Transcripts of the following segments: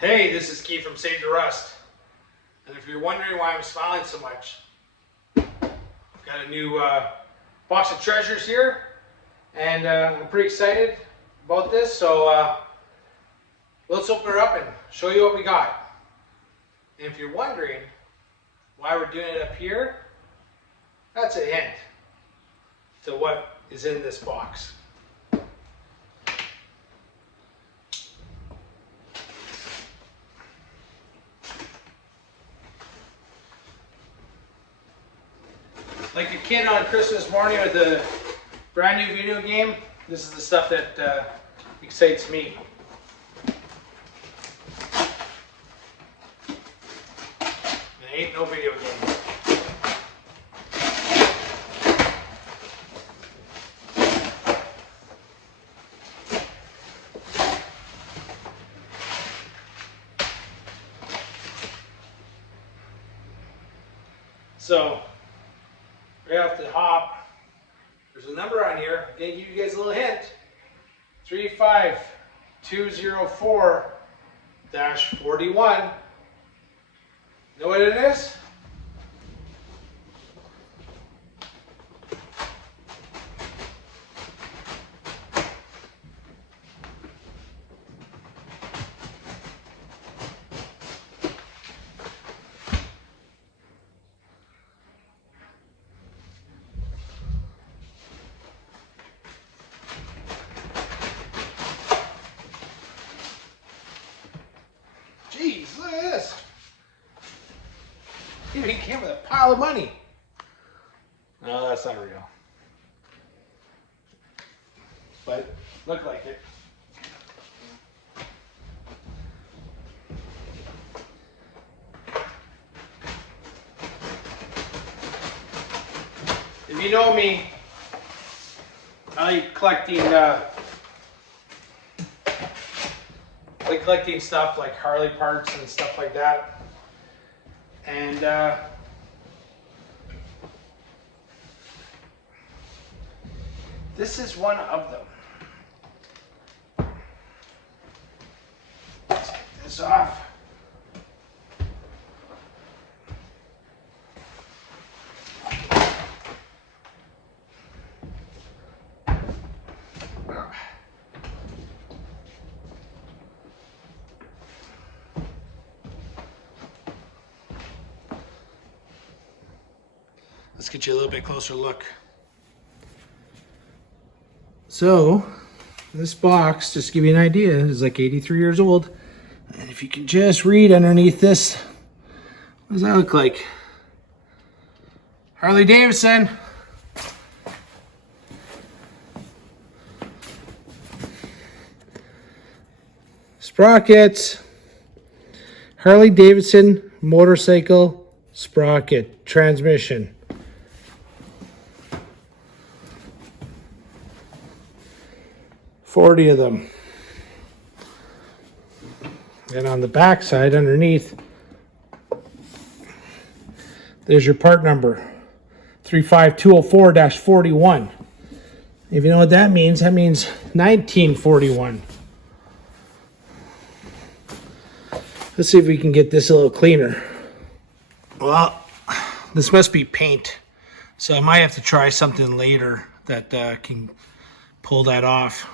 Hey, this is Keith from Save the Rust. And if you're wondering why I'm smiling so much, I've got a new box of treasures here, and I'm pretty excited about this. So let's open it up and show you what we got. And if you're wondering why we're doing it up here, that's a hint to what is in this box. Like a kid on Christmas morning with a brand new video game, this is the stuff that excites me. There ain't no video game. So, right off the hop, there's a number on here. I'm going to give you guys a little hint. 35204-41. Know what it is? Jeez, look at this. He came with a pile of money. No, that's not real. But looked like it. If you know me, I like collecting stuff like Harley parts and stuff like that. And this is one of them. Let's get this off. Let's get you a little bit closer look. So, this box, just to give you an idea, is like 83 years old. And if you can just read underneath this, what does that look like? Harley Davidson. Sprockets. Harley Davidson motorcycle sprocket transmission. $40 of them. And on the back side underneath, there's your part number, 35204-41. If you know what that means 1941. Let's see if we can get this a little cleaner. Well, this must be paint, so I might have to try something later that can pull that off.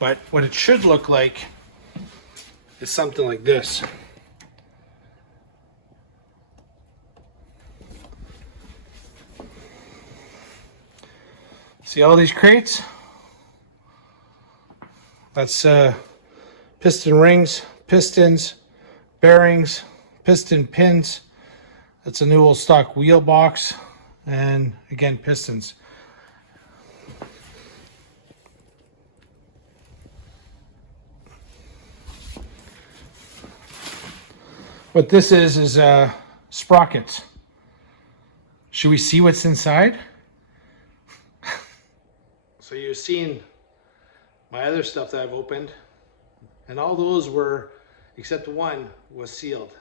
But what it should look like is something like this. See all these crates? That's piston rings, pistons, bearings, piston pins. That's a new old stock wheel box, and again, pistons. What this is sprockets. Should we see what's inside? So you've seen my other stuff that I've opened, and all those were, except one, was sealed.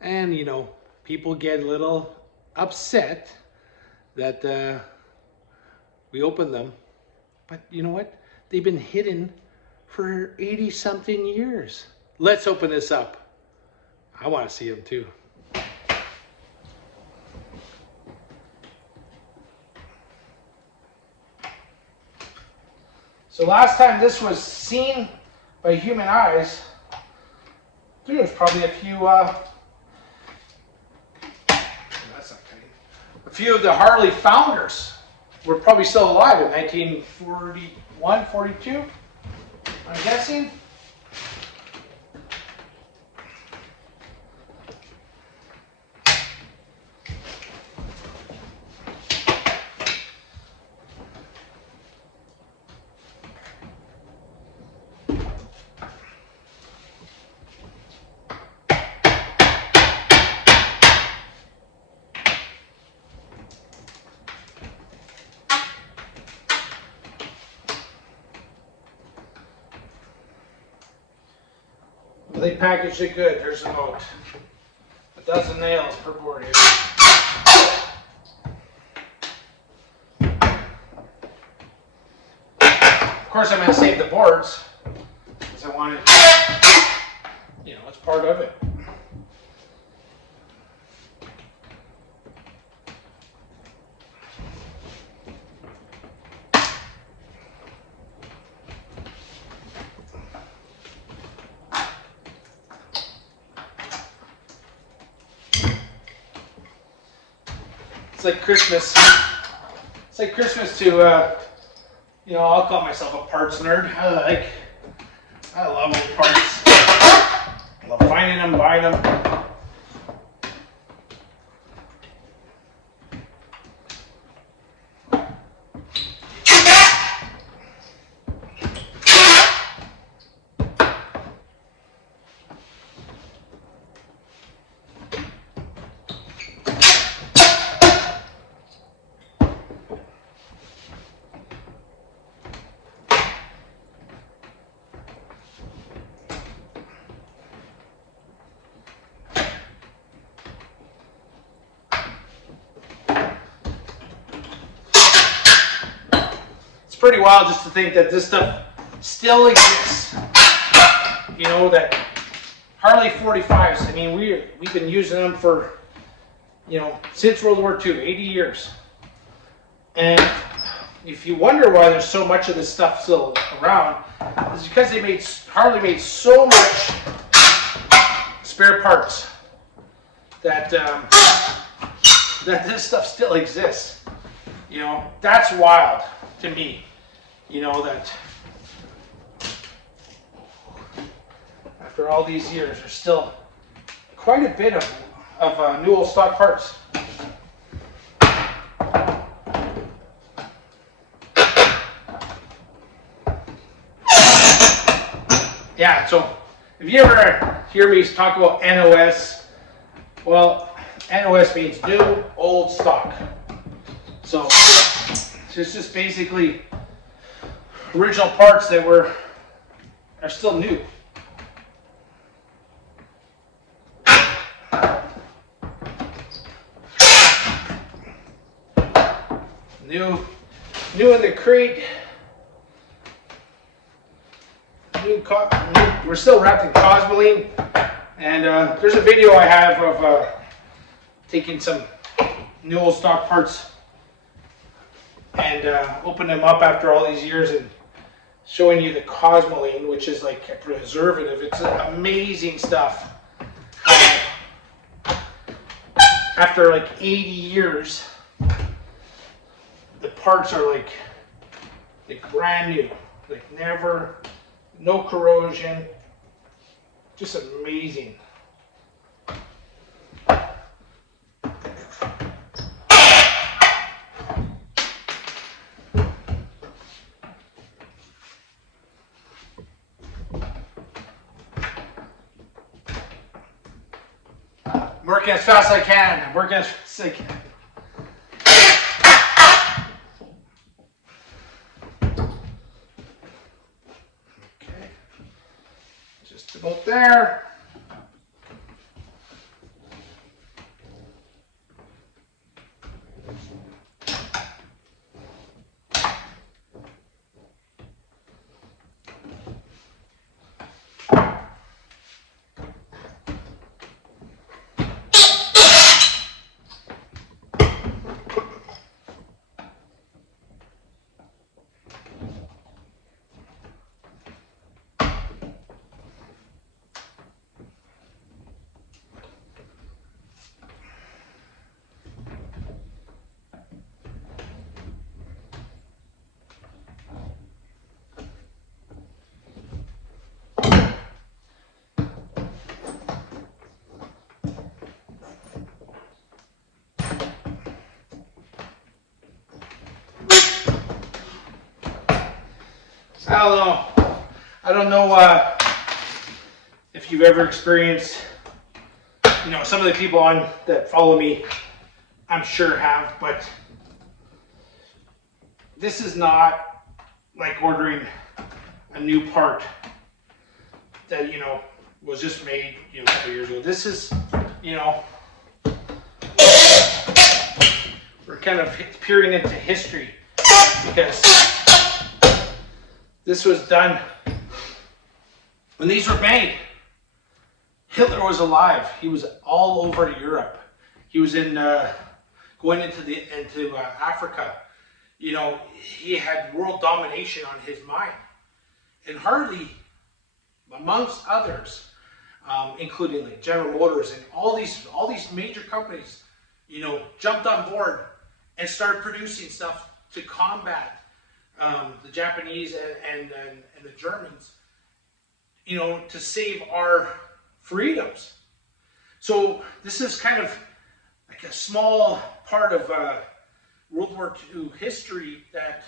And you know, people get a little upset that we opened them, but you know what? They've been hidden for 80-something years. Let's open this up. I want to see them too. So last time this was seen by human eyes, there was probably a few, that's not cutting. A few of the Harley founders were probably still alive in 1941, 42, I'm guessing. They packaged it good. There's a note. A dozen nails per board here. Of course, I'm going to save the boards because I want it, you know, it's part of it. It's like Christmas. It's like Christmas to, you know, I'll call myself a parts nerd. I love old parts. I love finding them, buying them. Pretty wild just to think that this stuff still exists. You know, that Harley 45s, I mean, we've been using them for, you know, since World War II, 80 years. And if you wonder why there's so much of this stuff still around, it's because Harley made so much spare parts that that this stuff still exists. You know, that's wild to me. You know, that after all these years, there's still quite a bit of new old stock parts. Yeah, so if you ever hear me talk about NOS, well, NOS means new old stock. So it's just basically original parts that are still new. New in the crate. We're still wrapped in cosmoline, and there's a video I have of taking some new old stock parts and open them up after all these years and showing you the cosmoline, which is like a preservative. It's amazing stuff. After like 80 years, the parts are like brand new, like never, no corrosion, just amazing. I'm working as fast as I can. I'm working as fast as I can. Okay. Just about there. I don't know. I don't know if you've ever experienced, you know, some of the people that follow me, I'm sure have, but this is not like ordering a new part that, you know, was just made, you know, a couple years ago. This is, you know, we're kind of peering into history because this was done when these were made. Hitler was alive. He was all over Europe. He was in going into Africa. You know, he had world domination on his mind, and Harley, amongst others, including like General Motors and all these major companies, you know, jumped on board and started producing stuff to combat the Japanese and the Germans, you know, to save our freedoms. So this is kind of like a small part of World War II history that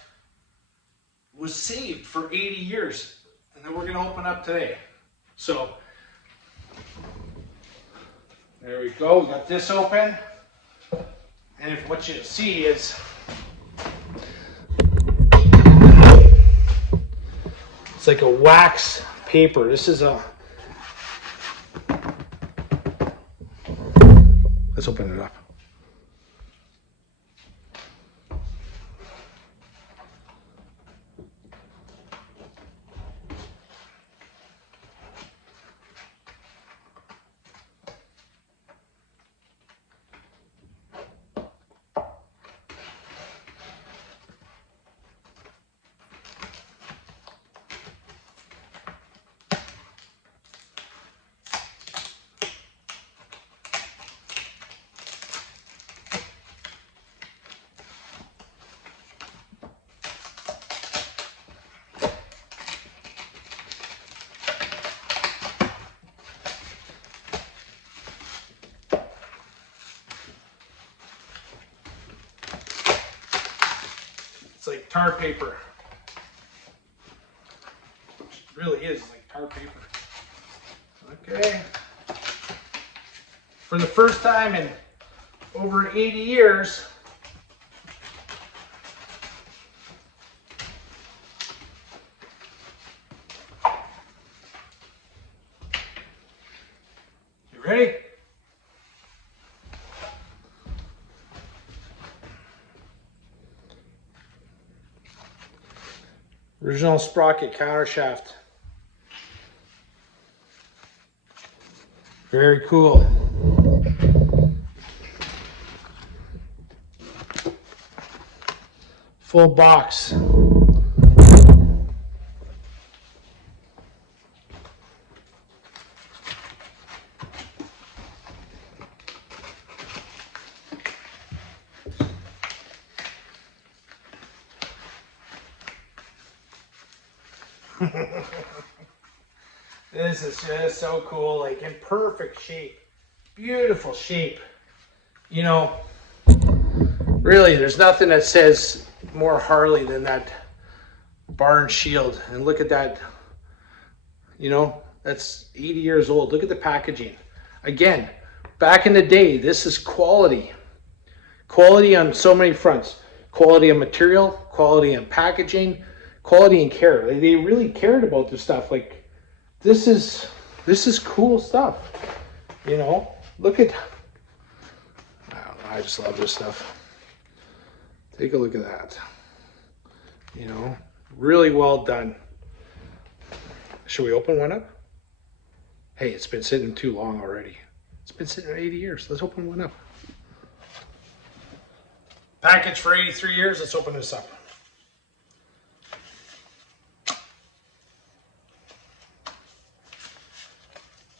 was saved for 80 years, and that we're going to open up today. So there we go. We got this open, and what you see is it's like a wax paper. This is a. Let's open it up. It's like tar paper. It really is like tar paper. Okay. For the first time in over 80 years, you ready? Original sprocket countershaft. Very cool. Full box. This is just so cool, like in perfect shape, beautiful shape. You know, really, there's nothing that says more Harley than that barn shield. And look at that, you know, that's 80 years old. Look at the packaging. Again, back in the day, this is quality. Quality on so many fronts. Quality of material, quality in packaging, quality and care. They really cared about this stuff. Like, this is cool stuff. You know, look at, I don't know, I just love this stuff. Take a look at that. You know, really well done. Should we open one up? Hey, it's been sitting too long already. It's been sitting 80 years. Let's open one up. Package for 83 years. Let's open this up.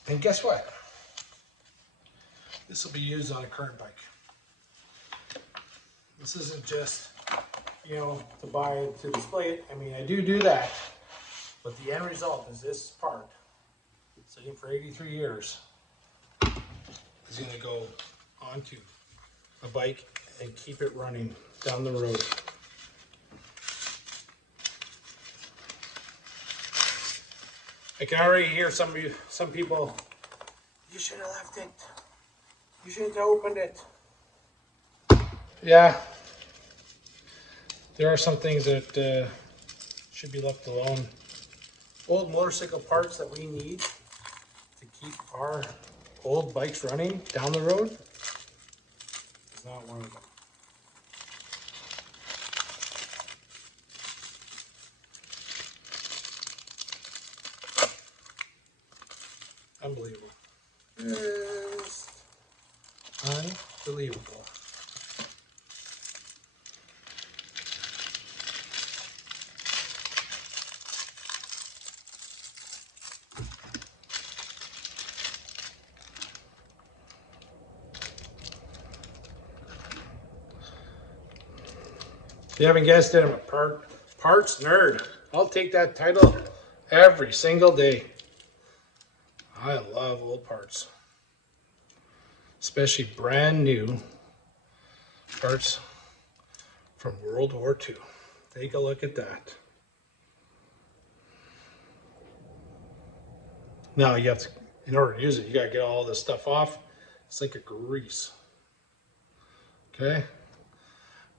And guess what? This will be used on a current bike. This isn't just, you know, to buy it to display it. I mean, I do that, but the end result is this part, sitting for 83 years, is going to go onto a bike and keep it running down the road. I can already hear some people, you should have left it. You shouldn't have opened it. Yeah, there are some things that should be left alone. Old motorcycle parts that we need to keep our old bikes running down the road is not one of them. Unbelievable. Just unbelievable. If you haven't guessed it, I'm a parts nerd. I'll take that title every single day. I love old parts, especially brand new parts from World War II. Take a look at that. Now you have to, in order to use it, you gotta get all this stuff off. It's like a grease. Okay?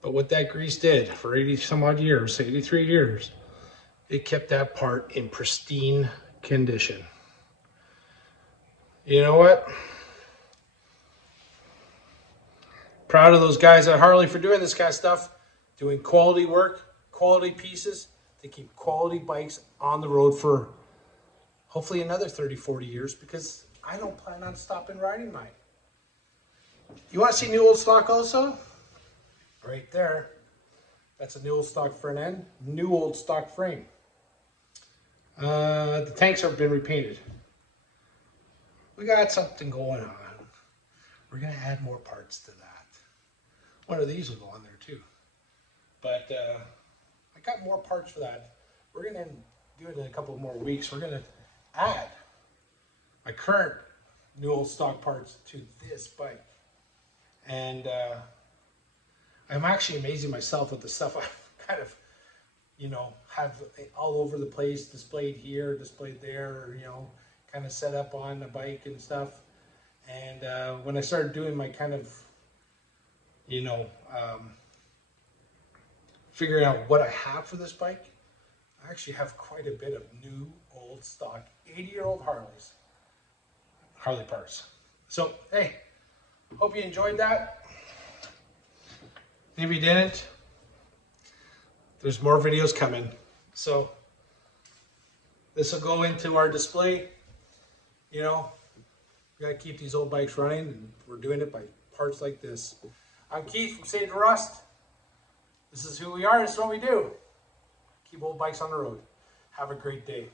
But what that grease did for 80 some odd years, 83 years, it kept that part in pristine condition. You know what? Proud of those guys at Harley for doing this kind of stuff, doing quality work, quality pieces to keep quality bikes on the road for hopefully another 30, 40 years, because I don't plan on stopping riding mine. You want to see new old stock also? Right there. That's a new old stock front end, new old stock frame. The tanks have been repainted. We got something going on. We're going to add more parts to that. One of these will go on there too. But I got more parts for that. We're going to do it in a couple more weeks. We're going to add my current new old stock parts to this bike. And I'm actually amazing myself with the stuff I kind of, you know, have all over the place, displayed here, displayed there, you know, kind of set up on the bike and stuff. And when I started doing my kind of, you know, figuring out what I have for this bike, I actually have quite a bit of new, old stock, 80-year-old Harley parts. So, hey, hope you enjoyed that. If you didn't, there's more videos coming. So, this will go into our display. You know, we gotta keep these old bikes running, and we're doing it by parts like this. I'm Keith from Save the Rust. This is who we are, this is what we do. Keep old bikes on the road. Have a great day.